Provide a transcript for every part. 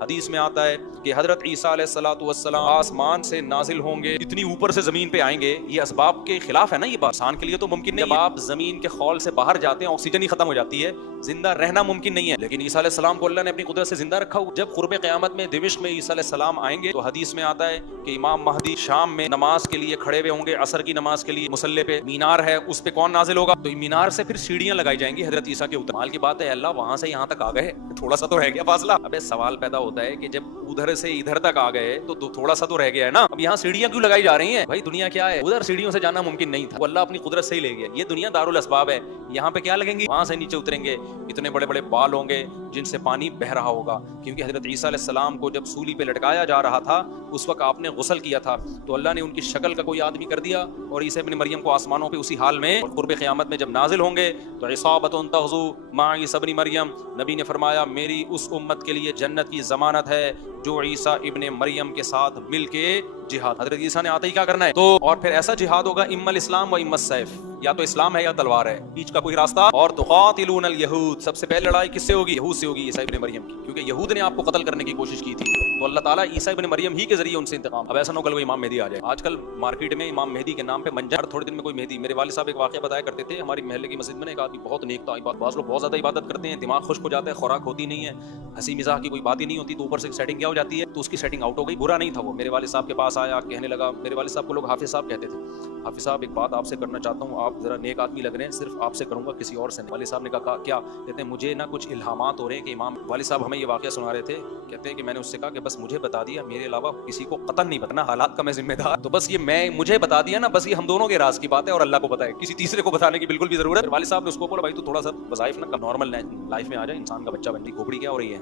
حدیث میں آتا ہے کہ حضرت عیسیٰ علیہ الصلوۃ والسلام آسمان سے نازل ہوں گے، اتنی اوپر سے زمین پہ آئیں گے. یہ اسباب کے خلاف ہے نا، یہ بات انسان کے لیے تو ممکن نہیں. جب آپ زمین کے خول سے باہر جاتے ہیں آکسیجن ہی ختم ہو جاتی ہے، زندہ رہنا ممکن نہیں ہے. لیکن عیسیٰ علیہ السلام کو اللہ نے اپنی قدرت سے زندہ رکھا ہوا. جب قرب قیامت میں دمشق میں عیسیٰ علیہ السلام آئیں گے تو حدیث میں آتا ہے کہ امام مہدی شام میں نماز کے لیے کھڑے ہوئے ہوں گے، عصر کی نماز کے لیے. مصلی پہ مینار ہے، اس پہ کون نازل ہوگا؟ تو مینار سے پھر سیڑھیاں لگائی جائیں گی حضرت عیسیٰ کے اوپر. مال کی بات ہے اللہ وہاں سے یہاں تک آ گئے، تھوڑا سا تو رہ گیا فاصلہ. اب سوال پیدا ہوتا ہے کہ جب ادھر سے ادھر تک آ گئے تو تھوڑا سا تو رہ گیا ہے نا. اب یہاں سیڑھیاں کیوں لگائی جا رہی ہیں؟ بھائی دنیا کیا ہے، ادھر سیڑھیوں سے جانا ممکن نہیں تھا، وہ اللہ اپنی قدرت سے ہی لے گیا. یہ دنیا دارالاسباب ہے، یہاں پہ کیا لگیں گی؟ وہاں سے نیچے اتریں گے، اتنے بڑے بڑے بال ہوں گے جن سے پانی بہ رہا ہوگا. کیونکہ حضرت عیسیٰ علیہ السلام کو جب سولی پہ لٹکایا جا رہا تھا اس وقت آپ نے غسل کیا تھا، تو اللہ نے ان کی شکل کا کوئی آدمی کر دیا اور عیسیٰ ابن مریم کو آسمانوں پہ اسی حال میں. اور قرب قیامت میں جب نازل ہوں گے تو عصابۃ تغزو مع عیسیٰ ابن مریم، نبی نے فرمایا میری اس امت کے لیے جنت کی ضمانت ہے جو عیسیٰ ابن مریم کے ساتھ مل کے جہاد. حضرت عیسیٰ نے آتے ہی کیا کرنا ہے؟ تو اور پھر ایسا جہاد ہوگا اما الاسلام و اما السیف، یا تو اسلام ہے یا تلوار ہے، بیچ کا کوئی راستہ. اور تقاتلون الیہود، سب سے پہلے لڑائی کس سے ہوگی؟ یہود سے ہوگی، عیسیٰ ابن مریم کی، کیونکہ یہود نے آپ کو قتل کرنے کی کوشش کی تھی تو اللہ تعالیٰ عیسیٰ ابن مریم ہی کے ذریعے ان سے انتقام. اب ایسا نہ ہو کل کوئی امام مہدی آ جائے. آج کل مارکیٹ میں امام مہدی کے نام پہ منجر، تھوڑے دن میں کوئی مہدی. میرے والد صاحب ایک واقعہ بتایا کرتے تھے، ہماری محلے کی مسجد میں ایک آدمی بہت نیک تھا، بعض لوگ بہت زیادہ عبادت کرتے ہیں، دماغ خشک ہو جاتا ہے، خوراک ہوتی نہیں ہے، ہنسی مزاح کی کوئی بات ہی نہیں ہوتی، تو اوپر سے سیٹنگ کیا ہو جاتی ہے، تو اس کی سیٹنگ آؤٹ ہو گئی. برا نہیں تھا وہ، میرے والد صاحب کے پاس آیا، کہنے لگا، میرے والد صاحب کو لوگ حافظ صاحب کہتے تھے، حافظ صاحب ایک بات آپ سے کرنا چاہتا ہوں، آپ ذرا نیک آدمی لگ رہے ہیں، صرف آپ سے کروں گا، کسی اور سے نہیں. والد صاحب نے کہا کیا؟ کہتے ہیں مجھے نا کچھ الہامات ہو رہے ہیں کہ امام. والد صاحب ہمیں یہ واقعہ سنا رہے تھے، کہتے ہیں کہ میں نے اس سے کہا کہ بس مجھے بتا دیا، میرے علاوہ کسی کو قطعاً نہیں بتانا، حالات کا میں ذمہ دار، تو بس یہ مجھے بتا دیا نا، بس یہ ہم دونوں کے راز کی بات ہے اور اللہ کو پتہ ہے، کسی تیسرے کو بتانے کی بالکل بھی ضرورت. والد صاحب نے اس کو بولا بھائی تو تھوڑا سا وظائف نا نارمل لائف میں آ جائے، انسان کا بچہ بن رہی، کھوپڑی کیا ہو رہی ہے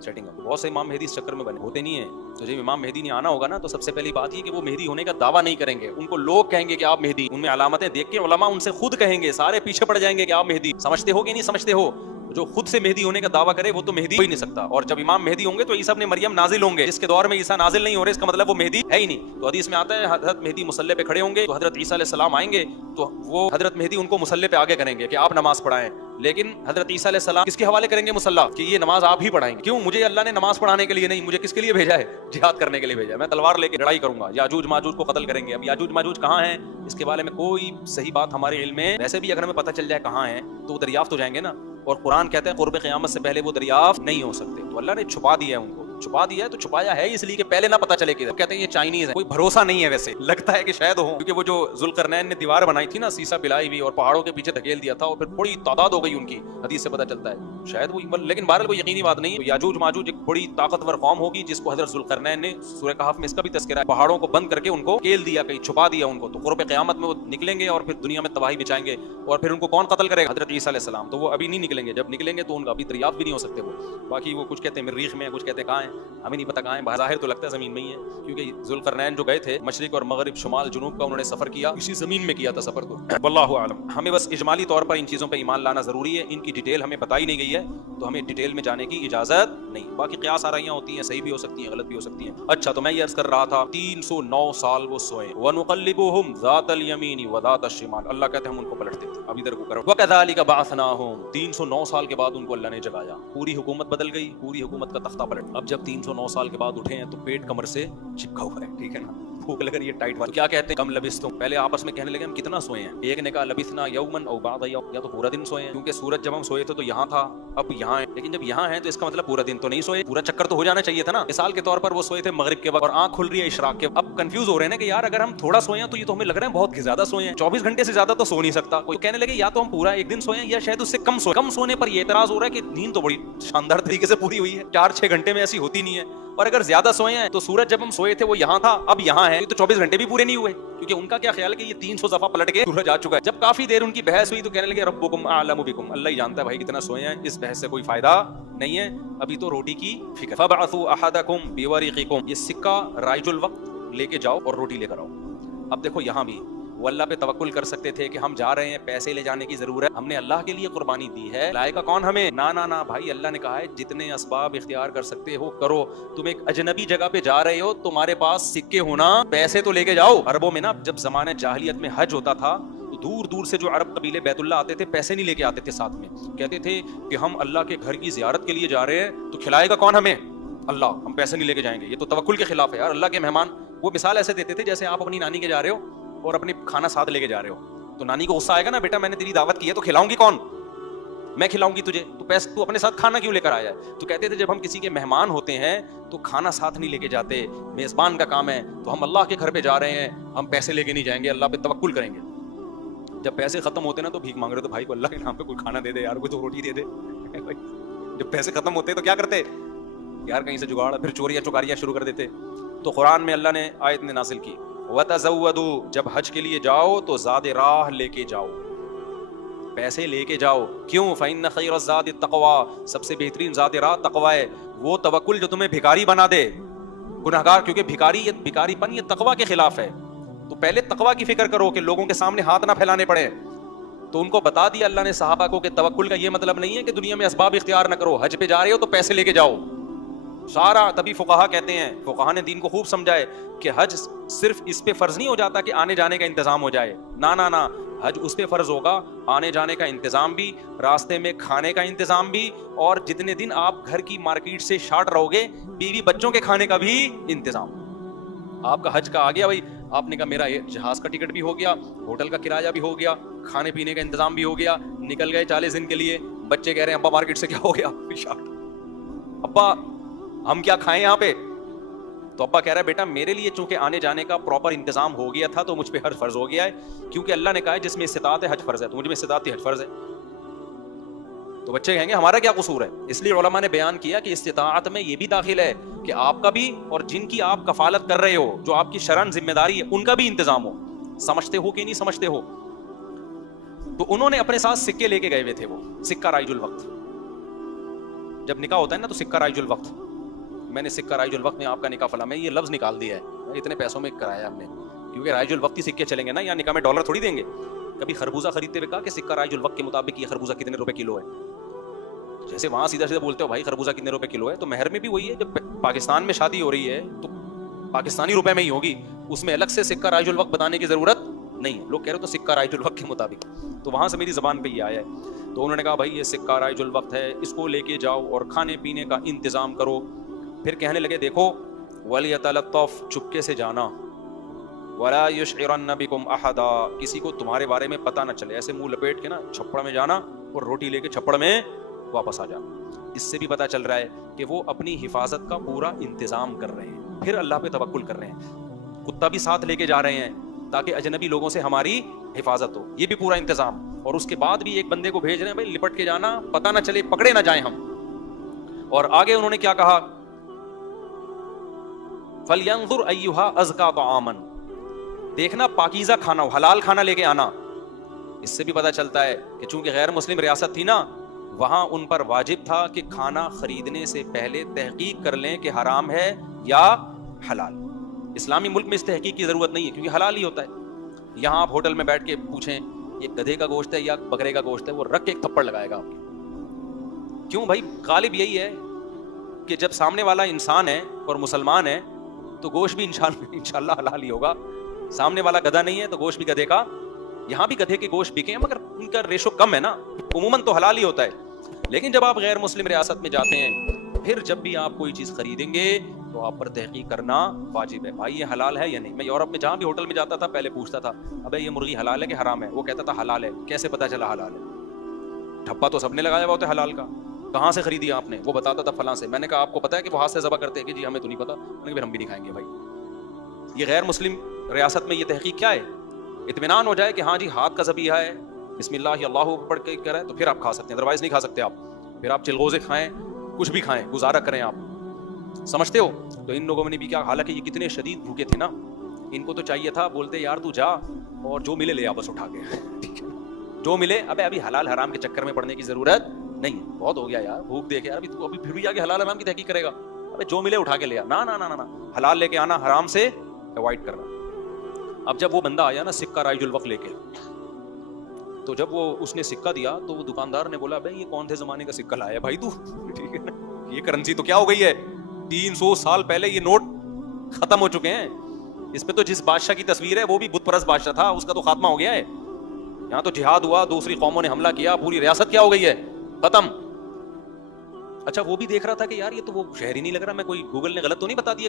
سیٹنگ. بہت سے امام مہدی اس چکر میں بنے ہوتے نہیں ہیں. تو جب امام مہدی نے آنا ہوگا نا تو سب سے پہلی بات یہ کہ وہ مہدی ہونے کا دعویٰ نہیں کریں گے، ان کو لوگ کہیں گے کہ آپ مہدی، ان میں علامتیں دیکھ کے علماء ان سے خود کہیں گے، سارے پیچھے پڑ جائیں گے کہ آپ مہدی. سمجھتے ہو کہ نہیں سمجھتے ہو؟ جو خود سے مہدی ہونے کا دعویٰ کرے وہ تو مہدی ہو ہی نہیں سکتا. اور جب امام مہدی ہوں گے تو عیسیٰ ابن مریم نازل ہوں گے، جس کے دور میں عیسیٰ نازل نہیں ہو رہے اس کا مطلب وہ مہدی ہے ہی نہیں. تو حدیث میں آتا ہے حضرت مہدی مصلی پہ کھڑے ہوں گے تو حضرت عیسیٰ علیہ السلام آئیں گے تو وہ حضرت مہدی ان کو مصلی پہ آگے کریں گے کہ آپ نماز پڑھائیں. لیکن حضرت عیسیٰ علیہ السلام کس کے حوالے کریں گے مصلی؟ کہ یہ نماز آپ ہی پڑھائیں گے. کیوں؟ مجھے اللہ نے نماز پڑھانے کے لیے نہیں، مجھے کس کے لیے بھیجا ہے؟ جہاد کرنے کے لیے بھیجا ہے. میں تلوار لے کے لڑائی کروں گا، یاجوج ماجوج کو قتل کریں گے. اب یاجوج ماجوج کہاں ہیں اس کے بارے میں کوئی صحیح بات ہمارے علم میں، ویسے بھی اگر ہمیں پتہ چل جائے کہاں ہیں تو وہ دریافت ہو جائیں گے نا. اور قرآن کہتا ہے قرب قیامت سے پہلے وہ دریافت نہیں ہو سکتے. تو اللہ نے چھپا دیا ہے ان کو، چھپا دیا ہے تو چھپایا ہے اس لیے کہ پہلے نہ پتہ چلے کہ کہتے ہیں یہ چائنیز ہے. کوئی بھروسہ نہیں ہے، ویسے لگتا ہے کہ شاید ہو، کیونکہ وہ جو ذوالقرنین نے دیوار بنائی تھی نا، سیسا پلائی ہوئی اور پہاڑوں کے پیچھے دھکیل دیا تھا اور پھر بڑی تعداد ہو گئی ان کی، حدیث سے پتہ چلتا ہے شاید وہ، لیکن بہرحال کوئی یقینی بات نہیں. یاجوج ماجوج ایک بڑی طاقتور قوم ہوگی جس کو حضرت ذوالقرنین نے سورہ کہف میں اس کا بھی تذکرہ ہے، پہاڑوں کو بند کر کے ان کو کھیل دیا، کہیں چھپا دیا ان کو. تو قرب قیامت میں وہ نکلیں گے اور پھر دنیا میں تباہی مچائیں گے. اور پھر ان کو کون قتل کرے گا؟ حضرت عیسیٰ علیہ السلام. تو وہ ابھی نہیں نکلیں گے، جب نکلیں گے تو ان کا ابھی دریافت بھی نہیں ہو سکتے وہ. باقی وہ کچھ کہتے ہیں مریخ میں، کچھ کہتے ہیں کہاں ہیں، ہمیں نہیں پتہ کہاں ہیں. ظاہر تو لگتا ہے زمین میں ہی ہے، کیونکہ ذوالقرنین جو گئے تھے مشرق اور مغرب، شمال جنوب کا انہوں نے سفر کیا، اسی زمین میں کیا تھا سفر. تو واللہ اعلم. ہمیں بس اجمالی طور پر ان چیزوں پہ ایمان لانا ضروری ہے. ان کی ڈیٹیل ہمیں بتائی نہیں گئی ہے تو ہمیں ڈیٹیل میں جانے کی اجازت نہیں. باقی قیاس آرائیاں ہوتی ہیں، صحیح بھی ہو سکتی ہیں، غلط بھی ہو سکتی ہیں. اچھا تو میں یہ عرض کر رہا تھا 309 سال وہ سوئے. وَنُقَلِّبُهُمْ ذَاتَ الْيَمِينِ وَذَاتَ الشِّمَالِ، اللہ کہتے ہیں ہم ان کو پلٹتے تھے. اب ادھر کو کرو. وَكَذَلِكَ بَعَثْنَاهُمْ، 309 سال کے بعد ان کو اللہ نے جگایا. پوری حکومت بدل گئی، پوری حکومت کا تختہ پلٹ. اب جب 309 سال کے بعد اٹھے ہیں تو پیٹ کمر سے چپکا ہوا ہے، ٹھیک ہے نا، بھوک لگ رہی ہے ٹائٹ والا. کیا کہتے ہیں؟ کم لبثتم. پہلے آپس میں کہنے لگے ہم کتنا سوئے ہیں. ایک نے کہا لبثنا یومن او بعض یوم، یا تو پورا دن سوئے ہیں، کیونکہ سورج جب ہم سوئے تھے تو یہاں تھا، اب یہاں ہے. لیکن جب یہاں ہیں تو اس کا مطلب پورا دن تو نہیں سوئے، پورا چکر تو ہو جانا چاہیے تھا نا. مثال کے طور پر وہ سوئے تھے مغرب کے وقت اور آنکھ کھل رہی ہے اشراق کے. اب کنفیوز ہو رہے ہیں نا کہ یار اگر ہم تھوڑا سوئے ہیں تو یہ تو ہمیں لگ رہا ہے بہت زیادہ سوئے ہیں، 24 گھنٹے سے زیادہ تو سو نہیں سکتا. کوئی کہنے لگے یا تو ہم پورا ایک دن سوئے ہیں یا شاید اس سے کم سوئے. کم سونے پر یہ اعتراض ہو رہا ہے کہ نیند تو بڑی شاندار طریقے سے پوری ہوئی ہے، 4-6 گھنٹے میں ایسی ہوتی نہیں ہے. اور اگر زیادہ سوئے ہیں تو سورج جب ہم سوئے تھے وہ یہاں تھا، اب یہاں ہے، تو 24 گھنٹے بھی پورے نہیں ہوئے. کیونکہ ان کا کیا خیال ہے کہ یہ 300 دفعہ پلٹ کے سورج آ چکا ہے. جب کافی دیر ان کی بحث ہوئی تو کہنے لگے ربکم اعلم بکم، اللہ ہی جانتا ہے بھائی کتنا سوئے ہیں، اس بحث سے کوئی فائدہ نہیں ہے، ابھی تو روٹی کی فکر. فبعثوا احدکم بورقکم، یہ سکہ رائج الوقت لے کے جاؤ اور روٹی لے کر آؤ. اب دیکھو یہاں بھی وہ اللہ پہ توکل کر سکتے تھے کہ ہم جا رہے ہیں، پیسے لے جانے کی ضرورت، ہم نے اللہ کے لیے قربانی دی ہے، لائے گا کون ہمیں؟ نا بھائی، اللہ نے کہا ہے جتنے اسباب اختیار کر سکتے ہو کرو. تم ایک اجنبی جگہ پہ جا رہے ہو، تمہارے پاس سکے ہونا، پیسے تو لے کے جاؤ. عربوں میں نا جب زمانے جاہلیت میں حج ہوتا تھا تو دور دور سے جو عرب قبیلے بیت اللہ آتے تھے پیسے نہیں لے کے آتے تھے ساتھ میں، کہتے تھے کہ ہم اللہ کے گھر کی زیارت کے لیے جا رہے ہیں تو کھلائے گا کون ہمیں؟ اللہ ہم پیسے نہیں لے کے جائیں گے, یہ تو توکل کے خلاف ہے یار. اللہ کے مہمان وہ مثال ایسے دیتے تھے جیسے آپ اپنی نانی کے جا رہے ہو اور اپنی کھانا ساتھ لے کے جا رہے ہو, تو نانی کو غصہ آئے گا نا, بیٹا میں نے تیری دعوت کی ہے تو کھلاؤں گی کون, میں کھلاؤں گی تجھے, تو اپنے ساتھ کھانا کیوں لے کر آیا ہے. تو کہتے تھے جب ہم کسی کے مہمان ہوتے ہیں تو کھانا ساتھ نہیں لے کے جاتے, میزبان کا کام ہے, تو ہم اللہ کے گھر پہ جا رہے ہیں, ہم پیسے لے کے نہیں جائیں گے, اللہ پہ توکل کریں گے. جب پیسے ختم ہوتے نا تو بھیک مانگ رہے, تو بھائی کو اللہ کے نام پہ کوئی کھانا دے دے یار, کوئی تو روٹی دے دے. جب پیسے ختم ہوتے تو کیا کرتے یار, کہیں سے جگاڑ, پھر چوریاں چکاریاں شروع کر دیتے. تو قرآن میں اللہ نے آیت نے نازل کی, وَتَزَوَّدُوا, جب حج کے لیے جاؤ تو زاد راہ لے کے جاؤ, پیسے لے کے جاؤ. کیوں؟ فَإِنَّ خَيْرَ الزَّادِ التَّقْوَىٰ, سب سے بہترین زاد راہ تقویٰ ہے. وہ توکل جو تمہیں بھکاری بنا دے, گنہگار, کیونکہ بھکاری پن یہ تقویٰ کے خلاف ہے. تو پہلے تقویٰ کی فکر کرو کہ لوگوں کے سامنے ہاتھ نہ پھیلانے پڑے. تو ان کو بتا دیا اللہ نے صحابہ کو کہ توکل کا یہ مطلب نہیں ہے کہ دنیا میں اسباب اختیار نہ کرو, حج پہ جا رہے ہو تو پیسے لے کے جاؤ سارا. تبھی فقہا کہتے ہیں, فقہا نے دین کو خوب سمجھائے کہ حج صرف اس پہ فرض نہیں ہو جاتا کہ آنے جانے کا انتظام ہو جائے, نہ, حج اس پہ فرض ہوگا آنے جانے کا انتظام بھی, راستے میں کھانے کا انتظام بھی, اور جتنے دن آپ گھر کی مارکیٹ سے شارٹ رہو گے بیوی بچوں کے کھانے کا بھی انتظام. آپ کا حج کا آ گیا بھائی, آپ نے کہا میرا جہاز کا ٹکٹ بھی ہو گیا, ہوٹل کا کرایہ بھی ہو گیا, کھانے پینے کا انتظام بھی ہو گیا, نکل گئے 40 دن کے لیے. بچے کہہ رہے ہیں ابا مارکیٹ سے کیا ہو گیا, ابا ہم کیا کھائیں یہاں پہ. تو ابا کہہ رہا ہے بیٹا میرے لیے چونکہ آنے جانے کا پراپر انتظام ہو گیا تھا تو مجھ پہ حج فرض ہو گیا ہے, کیونکہ اللہ نے کہا ہے جس میں استطاعت ہے حج فرض ہے, تو مجھ میں استطاعت ہے حج فرض ہے. تو بچے کہیں گے ہمارا کیا قصور ہے. اس لیے علماء نے بیان کیا کہ استطاعت میں یہ بھی داخل ہے کہ آپ کا بھی اور جن کی آپ کفالت کر رہے ہو, جو آپ کی شرعن ذمہ داری ہے, ان کا بھی انتظام ہو. سمجھتے ہو کہ نہیں سمجھتے ہو. تو انہوں نے اپنے ساتھ سکے لے کے گئے ہوئے تھے, وہ سکہ رائج الوقت. جب نکاح ہوتا ہے نا تو سکہ رائج الوقت, میں نے سکہ رائج الوقت میں آپ کا نکاح فلاں, میں یہ لفظ نکال دیا ہے, اتنے پیسوں میں کرایا ہم نے, کیونکہ رائج الوقت ہی سکے چلیں گے نا, یہاں نکاح میں ڈالر تھوڑی دیں گے. کبھی خربوزہ خریدتے ہوئے کہا کہ سکہ رائج الوقت کے مطابق یہ خربوزہ کتنے روپے کلو ہے. جیسے وہاں سیدھا سیدھا بولتے ہو بھائی خربوزہ کتنے روپے کلو ہے, تو مہر میں بھی وہی ہے. جب پاکستان میں شادی ہو رہی ہے تو پاکستانی روپے میں ہی ہوگی, اس میں الگ سے سکہ رائج الوقت بتانے کی ضرورت نہیں ہے. لوگ کہہ رہے تو سکہ رائج الوقت کے مطابق, تو وہاں سے میری زبان پہ یہ آیا ہے. تو انہوں نے کہا بھائی یہ سکہ رائج الوقت ہے, اس کو لے کے جاؤ اور کھانے پینے کا انتظام کرو. پھر کہنے لگے دیکھو وَلْيَتَلَطَّفْ, چپکے سے جانا, وَلَا يُشْعِرَنَّ بِكُمْ أَحَدًا, کسی کو تمہارے بارے میں پتہ نہ چلے. ایسے منہ لپیٹ کے نا چھپڑ میں جانا اور روٹی لے کے چھپڑ میں واپس آ جانا. اس سے بھی پتہ چل رہا ہے کہ وہ اپنی حفاظت کا پورا انتظام کر رہے ہیں, پھر اللہ پہ توکل کر رہے ہیں. کتا بھی ساتھ لے کے جا رہے ہیں تاکہ اجنبی لوگوں سے ہماری حفاظت ہو, یہ بھی پورا انتظام. اور اس کے بعد بھی ایک بندے کو بھیج رہے ہیں بھائی لپٹ کے جانا, پتہ نہ چلے پکڑے نہ جائیں ہم. اور آگے انہوں نے کیا کہا, فَلْيَنظُرْ أَيُّهَا أَزْكَىٰ طَعَامًا, دیکھنا پاکیزہ کھانا ہو, حلال کھانا لے کے آنا. اس سے بھی پتہ چلتا ہے کہ چونکہ غیر مسلم ریاست تھی نا, وہاں ان پر واجب تھا کہ کھانا خریدنے سے پہلے تحقیق کر لیں کہ حرام ہے یا حلال. اسلامی ملک میں اس تحقیق کی ضرورت نہیں ہے کیونکہ حلال ہی ہوتا ہے. یہاں آپ ہوٹل میں بیٹھ کے پوچھیں یہ گدھے کا گوشت ہے یا بکرے کا گوشت ہے, وہ رکھ کے ایک تھپڑ لگائے گا آپ کو. کیوں بھائی, غالب یہی ہے کہ جب سامنے والا انسان ہے اور مسلمان ہے تو گوشت بھی انشاءاللہ حلال ہی ہوگا. سامنے والا گدھا نہیں ہے تو گوشت بھی گدھے کا. یہاں بھی گدھے کے گوشت بکے ہیں مگر ان کا ریشو کم ہے نا, عموماً تو حلال ہی ہوتا ہے. لیکن جب آپ غیر مسلم ریاست میں جاتے ہیں, پھر جب بھی آپ کوئی چیز خریدیں گے تو آپ پر تحقیق کرنا واجب ہے, بھائی یہ حلال ہے یا نہیں. میں یورپ میں جہاں بھی ہوٹل میں جاتا تھا پہلے پوچھتا تھا ابے یہ مرغی حلال ہے کہ حرام ہے, وہ کہتا تھا حلال ہے. کیسے پتا چلا حلال ہے؟ ٹھپا تو سب نے لگایا ہوا ہوتا ہے حلال کا. کہاں سے خریدی آپ نے؟ وہ بتاتا تھا فلاں سے. میں نے کہا آپ کو پتا ہے کہ وہ ہاتھ سے ذبح کرتے ہیں کہ جی ہمیں تو نہیں پتا. میں نے کہا پھر ہم بھی نہیں کھائیں گے. بھائی یہ غیر مسلم ریاست میں یہ تحقیق کیا ہے؟ اطمینان ہو جائے کہ ہاں جی ہاتھ کا ذبیحہ ہے, بسم اللہ اللہ پڑھ کے کرے تو پھر آپ کھا سکتے ہیں, ادروائز نہیں کھا سکتے آپ. پھر آپ چلغوزے کھائیں, کچھ بھی کھائیں, گزارا کریں آپ. سمجھتے ہو؟ تو ان لوگوں نے بھی کیا, حالانکہ یہ کتنے شدید بھوکے تھے نا, ان کو تو چاہیے تھا بولتے یار تو جا اور جو ملے لے آ بس اٹھا کے, جو ملے. ابھی حلال حرام کے چکر میں پڑنے کی ضرورت نہیں, بہت ہو گیا یار بھوک دیکھ, ابھی تو ابھی پھر بھی آگے حلال حرام کی تحقیق کرے گا. ابے جو ملے اٹھا کے لے آ, نہ حلال لے کے آنا, حرام سے اوائڈ کرنا. اب جب وہ بندہ آیا نا سکہ رائج الوقت لے کے, تو جب وہ اس نے سکہ دیا تو وہ دکاندار نے بولا بھائی یہ کون سے زمانے کا سکہ لایا بھائی تو, ٹھیک ہے نا, یہ کرنسی تو کیا ہو گئی ہے, 300 سال پہلے یہ نوٹ ختم ہو چکے ہیں. اس پہ تو جس بادشاہ کی تصویر ہے وہ بھی بت پرست بادشاہ تھا, اس کا تو خاتمہ ہو گیا ہے. یہاں تو جہاد ہوا, دوسری قوموں نے حملہ کیا, پوری ریاست کیا ہو گئی ہے, ختم. اچھا وہ بھی دیکھ رہا تھا کہ یار یہ تو وہ شہر ہی نہیں لگ رہا, میں کوئی گوگل نے غلط تو نہیں بتا دیا کہ